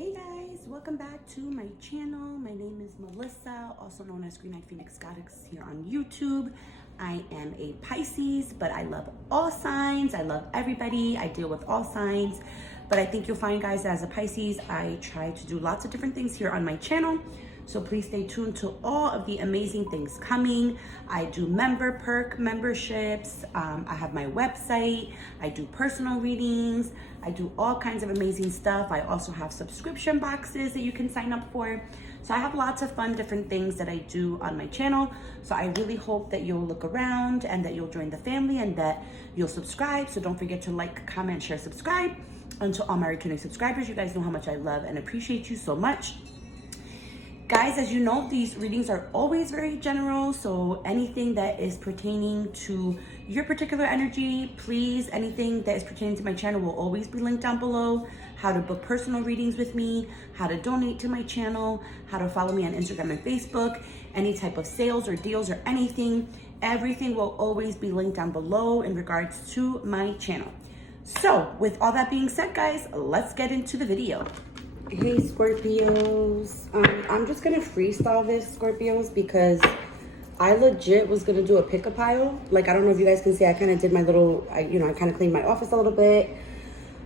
Hey guys, welcome back to my channel. My name is Melissa, also known as Green Eyed Phoenix Goddess here on YouTube. I am a Pisces, but I love all signs. I love everybody. I deal with all signs. But I think you'll find, guys, as a Pisces, I try to do lots of different things here on my channel. So please stay tuned to all of the amazing things coming. I do perk memberships. I have my website. I do personal readings. I do all kinds of amazing stuff. I also have subscription boxes that you can sign up for. So I have lots of fun different things that I do on my channel. So I really hope that you'll look around and that you'll join the family and that you'll subscribe. So don't forget to like, comment, share, subscribe. And to all my returning subscribers, you guys know how much I love and appreciate you so much. Guys, as you know, these readings are always very general, so anything that is pertaining to your particular energy, please, anything that is pertaining to my channel will always be linked down below. How to book personal readings with me, how to donate to my channel, how to follow me on Instagram and Facebook, any type of sales or deals or anything. Everything will always be linked down below in regards to my channel. So, with all that being said, guys, let's get into the video. Hey Scorpios, I'm just gonna freestyle this, Scorpios, because I legit was gonna do a pick-a pile. Like, I don't know if you guys can see, I kind of did my little, I kind of cleaned my office a little bit.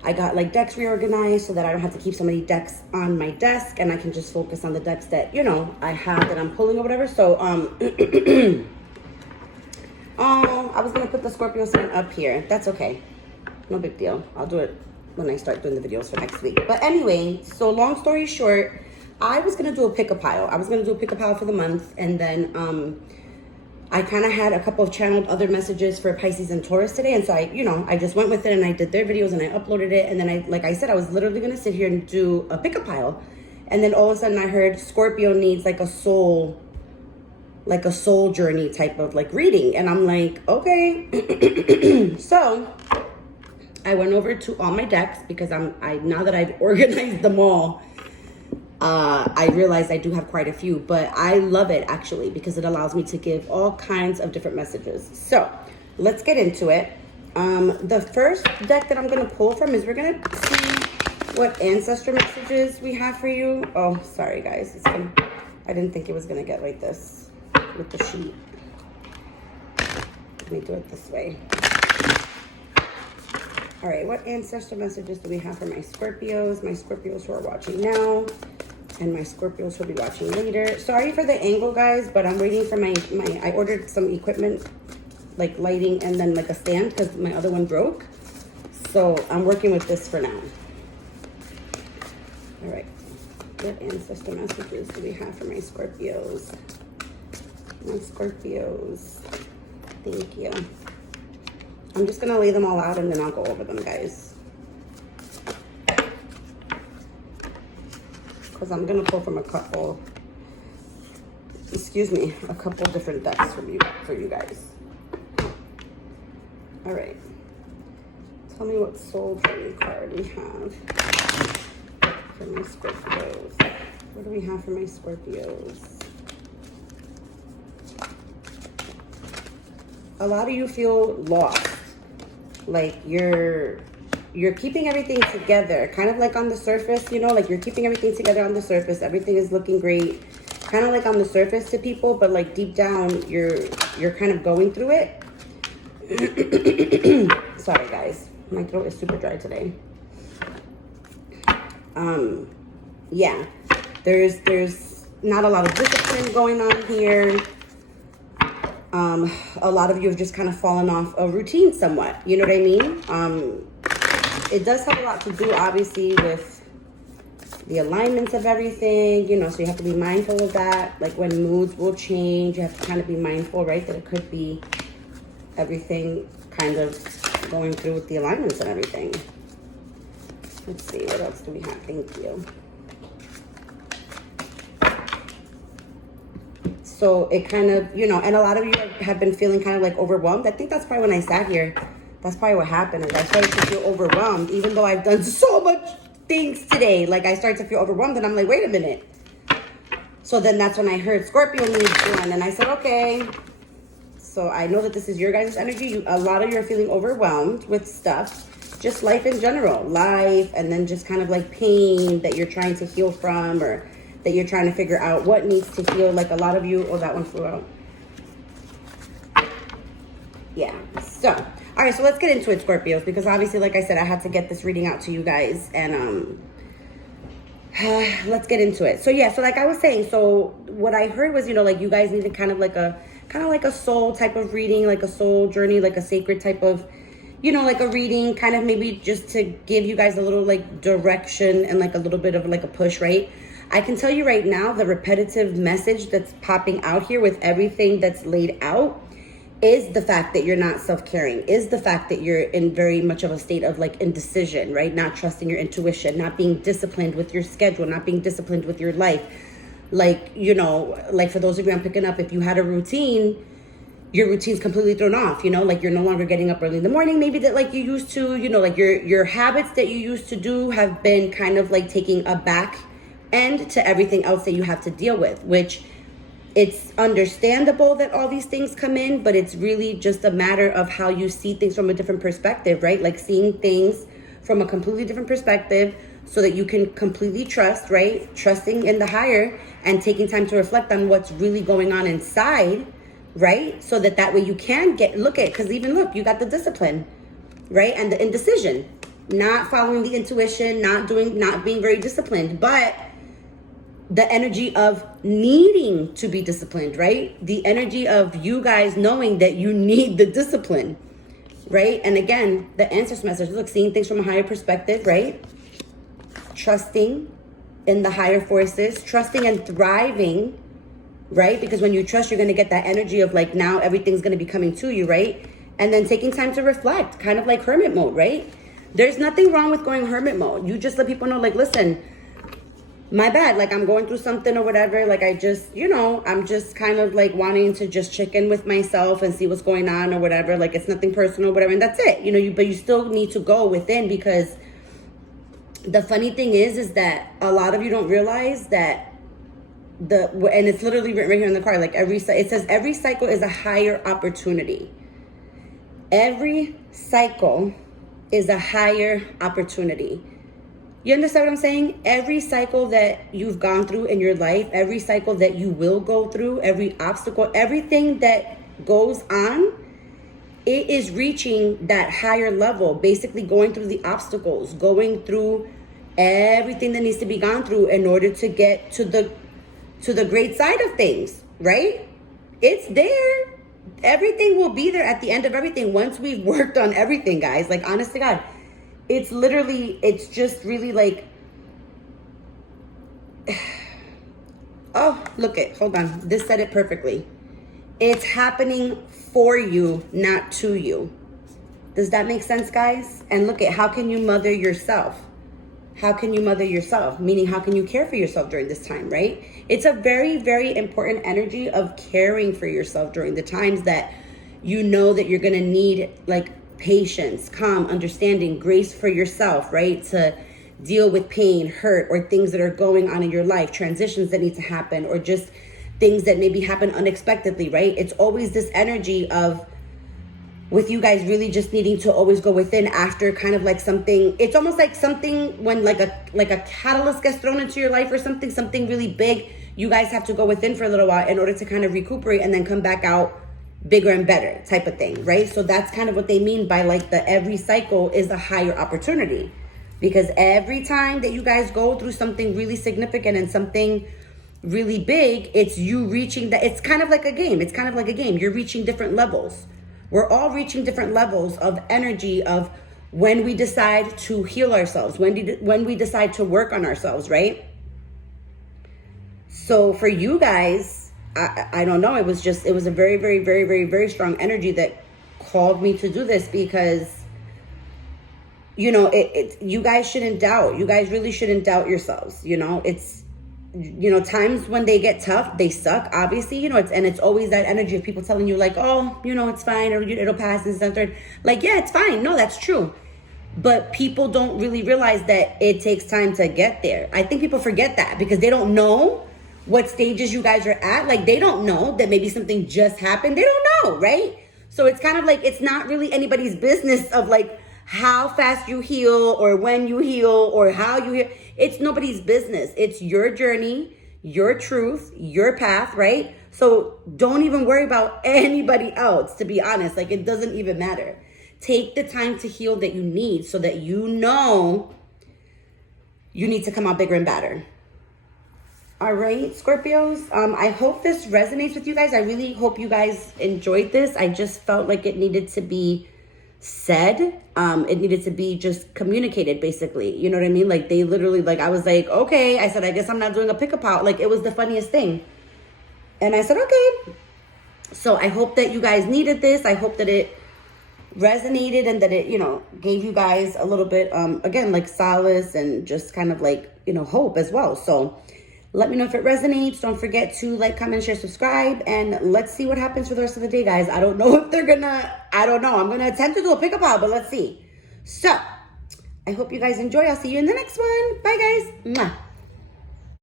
I got like decks reorganized so that I don't have to keep so many decks on my desk and I can just focus on the decks that, I have that I'm pulling or whatever. So, I was gonna put the Scorpio sign up here. That's okay. No big deal. I'll do it when I start doing the videos for next week. But anyway, so long story short, I was gonna do a pick a pile. I was gonna do a pick a pile for the month, and then I kind of had a couple of channeled other messages for Pisces and Taurus today, and so I just went with it and I did their videos and I uploaded it, and then like I said, I was literally gonna sit here and do a pick a pile, and then all of a sudden I heard Scorpio needs like a soul journey type of like reading, and I'm like, okay. So I went over to all my decks because now that I've organized them all, I realized I do have quite a few, but I love it actually because it allows me to give all kinds of different messages. So let's get into it. The first deck that I'm gonna pull from is we're gonna see what ancestor messages we have for you. Oh, sorry guys, I didn't think it was gonna get like this with the sheet. Let me do it this way. All right, what ancestor messages do we have for my Scorpios who are watching now, and my Scorpios who will be watching later? Sorry for the angle, guys, but I'm waiting for I ordered some equipment, like lighting and then like a stand because my other one broke. So I'm working with this for now. All right, what ancestor messages do we have for my Scorpios? My Scorpios, thank you. I'm just gonna lay them all out and then I'll go over them, guys. Because I'm gonna pull from a couple different decks for you guys. All right. Tell me what soul journey card we have for my Scorpios. What do we have for my Scorpios? A lot of you feel lost. Like you're keeping everything together, kind of like on the surface, like you're keeping everything together on the surface. Everything is looking great, kind of like on the surface to people, but like deep down, you're kind of going through it. Sorry guys, my throat is super dry today. Yeah, there's not a lot of discipline going on here. A lot of you have just kind of fallen off a routine somewhat. You know what I mean? It does have a lot to do, obviously, with the alignments of everything, so you have to be mindful of that. Like when moods will change, you have to kind of be mindful, right? That it could be everything kind of going through with the alignments and everything. Let's see, what else do we have? Thank you. So it kind of, and a lot of you have been feeling kind of like overwhelmed. I think that's probably when I sat here. That's probably what happened is I started to feel overwhelmed, even though I've done so much things today. Like I started to feel overwhelmed and I'm like, wait a minute. So then that's when I heard Scorpio needs one. And I said, okay. So I know that this is your guys' energy. A lot of you are feeling overwhelmed with stuff. just life in general, life, and then just kind of like pain that you're trying to heal from, or that you're trying to figure out what needs to heal. Like a lot of you, oh, that one flew out. Yeah, so, all right, so let's get into it, Scorpios, because obviously, like I said, I had to get this reading out to you guys, and let's get into it. So yeah, so like I was saying, so what I heard was, you know, like you guys needed kind of like a soul type of reading, like a soul journey, like a sacred type of, you know, like a reading, kind of maybe just to give you guys a little like direction and like a little bit of like a push, right? I can tell you right now, the repetitive message that's popping out here with everything that's laid out is the fact that you're not self-caring, is the fact that you're in very much of a state of like indecision, right? Not trusting your intuition, not being disciplined with your schedule, not being disciplined with your life. Like, you know, like for those of you I'm picking up, if you had a routine, your routine's completely thrown off, you know, like you're no longer getting up early in the morning, maybe that like you used to, you know, like your habits that you used to do have been kind of like taking a back end to everything else that you have to deal with, which it's understandable that all these things come in, but it's really just a matter of how you see things from a different perspective, right? Like seeing things from a completely different perspective so that you can completely trust, right? Trusting in the higher and taking time to reflect on what's really going on inside, right? So that way you can look at, because even look, you got the discipline, right? And the indecision, not following the intuition, not being very disciplined, but the energy of needing to be disciplined, right? The energy of you guys knowing that you need the discipline, right? And again, the ancestors message, look, seeing things from a higher perspective, right? Trusting in the higher forces, trusting and thriving, right? Because when you trust, you're going to get that energy of like, now everything's going to be coming to you, right? And then taking time to reflect, kind of like hermit mode, right? There's nothing wrong with going hermit mode. You just let people know, like, listen, my bad, like I'm going through something or whatever, like I just, you know, I'm just kind of like wanting to just check in with myself and see what's going on or whatever, like it's nothing personal, whatever, and that's it, you know, but you still need to go within, because the funny thing is that a lot of you don't realize that and it's literally written right here in the card, like it says every cycle is a higher opportunity. Every cycle is a higher opportunity. You understand what I'm saying? Every cycle that you've gone through in your life, every cycle that you will go through, every obstacle, everything that goes on, it is reaching that higher level, basically going through the obstacles, going through everything that needs to be gone through in order to get to the great side of things, right? It's there. Everything will be there at the end of everything once we've worked on everything, guys. Like, honest to God. It's just really like, oh, hold on. This said it perfectly. It's happening for you, not to you. Does that make sense, guys? And look at, how can you mother yourself? How can you mother yourself? Meaning, how can you care for yourself during this time, right? It's a very, very important energy of caring for yourself during the times that you know that you're going to need, like, patience, calm, understanding, grace for yourself, right? To deal with pain, hurt, or things that are going on in your life, transitions that need to happen, or just things that maybe happen unexpectedly, right? It's always this energy of, with you guys really just needing to always go within after kind of like something. It's almost like something when like a catalyst gets thrown into your life or something really big. You guys have to go within for a little while in order to kind of recuperate and then come back out bigger and better type of thing, right? So that's kind of what they mean by like every cycle is a higher opportunity, because every time that you guys go through something really significant and something really big, it's you reaching that. It's kind of like a game. You're reaching different levels. We're all reaching different levels of energy of when we decide to heal ourselves, when we decide to work on ourselves, right? So for you guys, I don't know. It was a very, very, very, very, very strong energy that called me to do this, because, you know, you guys shouldn't doubt. You guys really shouldn't doubt yourselves. You know, it's, you know, times when they get tough, they suck, obviously, you know, it's always that energy of people telling you like, oh, you know, it's fine, or it'll pass and stuff. Like, yeah, it's fine. No, that's true. But people don't really realize that it takes time to get there. I think people forget that because they don't know what stages you guys are at. Like, they don't know that maybe something just happened. They don't know, right? So it's kind of like, it's not really anybody's business of like how fast you heal or when you heal or how you heal. It's nobody's business. It's your journey, your truth, your path, right? So don't even worry about anybody else, to be honest. Like, it doesn't even matter. Take the time to heal that you need so that you know you need to come out bigger and badder. All right, Scorpios, I hope this resonates with you guys. I really hope you guys enjoyed this. I just felt like it needed to be said. It needed to be just communicated, basically. You know what I mean? Like, they literally, like, I was like, okay. I said, I guess I'm not doing a pick-up out. Like, it was the funniest thing. And I said, okay. So I hope that you guys needed this. I hope that it resonated and that it, you know, gave you guys a little bit, again, like solace and just kind of like, you know, hope as well. So let me know if it resonates. Don't forget to like, comment, share, subscribe, and let's see what happens for the rest of the day, guys. I don't know if they're gonna, I don't know. I'm gonna attempt to do a pickup out, but let's see. So I hope you guys enjoy. I'll see you in the next one. Bye, guys. Mwah.